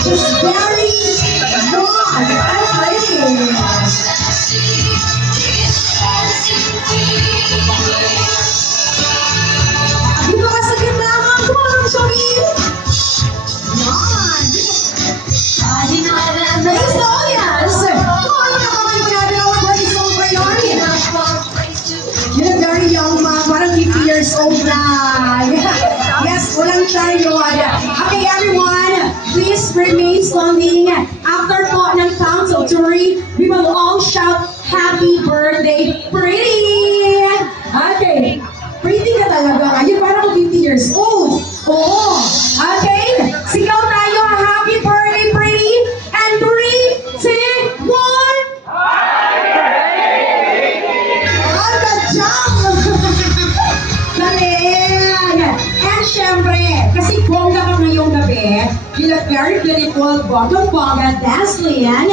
She's very young. Dito ka sa gitna mga kumang sorry. Yan. Nice audience. Kung ano naman yung natin ang birthday song pa yun. You're very young pa. Parang 50 years old na. Yes, walang tayo. Okay, everyone. Please remain standing. After po ng count of three, we will all shout, Happy Birthday, Pretty! Okay. Pretty ka talaga. Ayun, parang 50 years old. Oo. Okay. Sigaw tayo. Happy birthday, Pretty. And 3, 2, 1. Oh, good job. Galing. And syempre, kasi bongga ka ngayong gabi, you look very beautiful, bongga-bongga, dazzling.